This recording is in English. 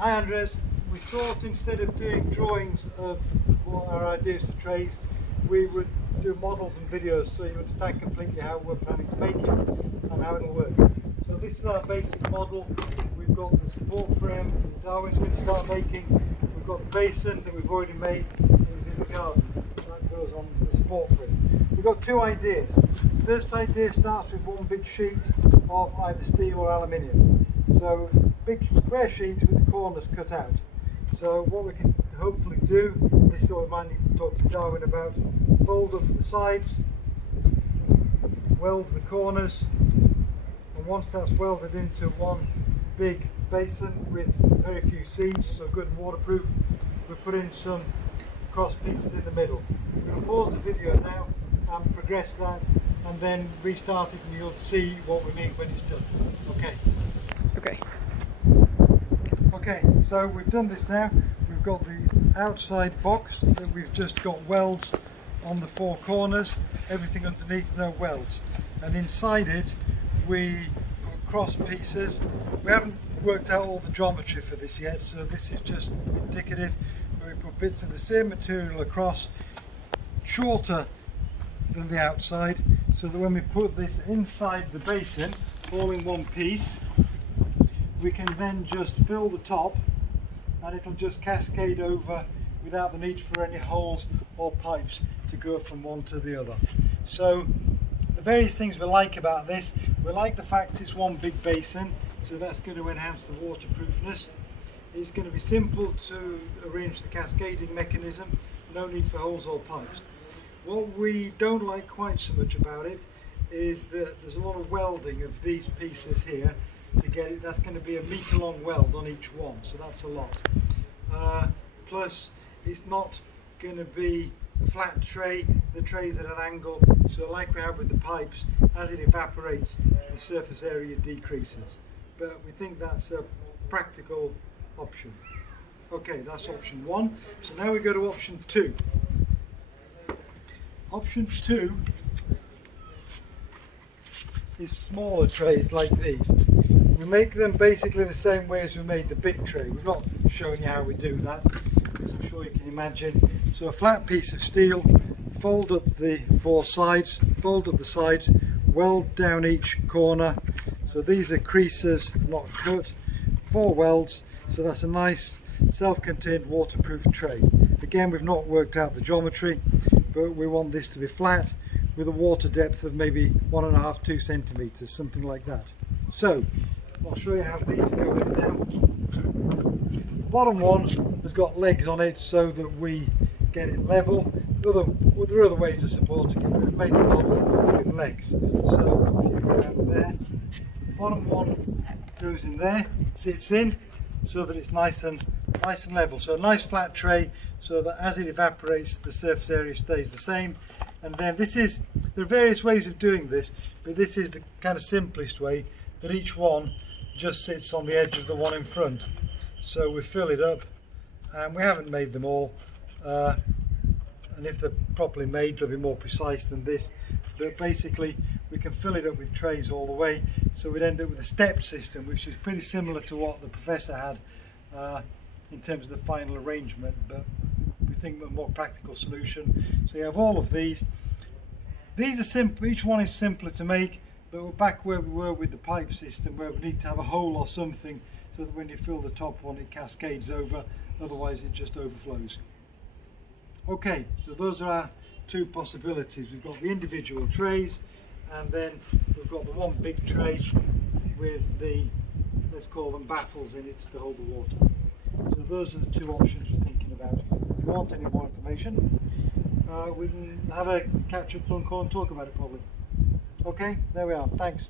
Hi Andres, we thought instead of doing drawings of what our ideas for trays, we would do models and videos so you understand completely how we're planning to make it and how it'll work. So this is our basic model. We've got the support frame that Darwin's going to start making. We've got the basin that we've already made and is in the garden. That goes on the support frame. We've got two ideas. The first idea starts with one big sheet of either steel or aluminium. So big square sheet with the corners cut out. So what we can hopefully do, this is what we might need to talk to Darwin about, fold up the sides, weld the corners, and once that's welded into one big basin with very few seams, so good and waterproof, we put in some cross pieces in the middle. We're going to pause the video now and progress that and then restart it and you'll see what we mean when it's done. Okay. Okay, so we've done this now. We've got the outside box that we've just got welds on the four corners, everything underneath no welds. And inside it we put cross pieces. We haven't worked out all the geometry for this yet, so this is just indicative. We put bits of the same material across, shorter than the outside, so that when we put this inside the basin, all in one piece, we can then just fill the top and it'll just cascade over without the need for any holes or pipes to go from one to the other. So the various things we like about this, we like the fact it's one big basin, so that's going to enhance the waterproofness. It's going to be simple to arrange the cascading mechanism, no need for holes or pipes. What we don't like quite so much about it is that there's a lot of welding of these pieces here to get it. That's going to be a metre long weld on each one, so that's a lot. Plus it's not going to be a flat tray, the tray's at an angle, so like we have with the pipes, as it evaporates the surface area decreases, but we think that's a practical option. Okay, that's option one. So now we go to option two. Option two is smaller trays like these. We make them basically the same way as we made the big tray. We've not shown you how we do that, as I'm sure you can imagine. So a flat piece of steel, fold up the four sides, fold up the sides, weld down each corner. So these are creases, not cut, 4 welds, so that's a nice self-contained waterproof tray. Again, we've not worked out the geometry, but we want this to be flat with a water depth of maybe 1.5–2 centimeters, something like that. So I'll show you how these go in now. The bottom one has got legs on it so that we get it level. There are other ways to support it, but we've made the model with legs. So if you go out there, the bottom one goes in there, sits in, so that it's nice and level. So a nice flat tray, so that as it evaporates the surface area stays the same. And then there are various ways of doing this, but this is the kind of simplest way, that each one just sits on the edge of the one in front. So we fill it up, and we haven't made them all, and if they're properly made they'll be more precise than this, but basically we can fill it up with trays all the way, so we'd end up with a step system, which is pretty similar to what the professor had in terms of the final arrangement, but we think a more practical solution. So you have all of these. These are simple, each one is simpler to make, but we're back where we were with the pipe system, where we need to have a hole or something so that when you fill the top one it cascades over, otherwise it just overflows. Okay, so those are our two possibilities. We've got the individual trays, and then we've got the one big tray with the, let's call them baffles in it to hold the water. So those are the two options we're thinking about. If you want any more information, we can have a catch-up phone call and talk about it probably. Okay, there we are. Thanks.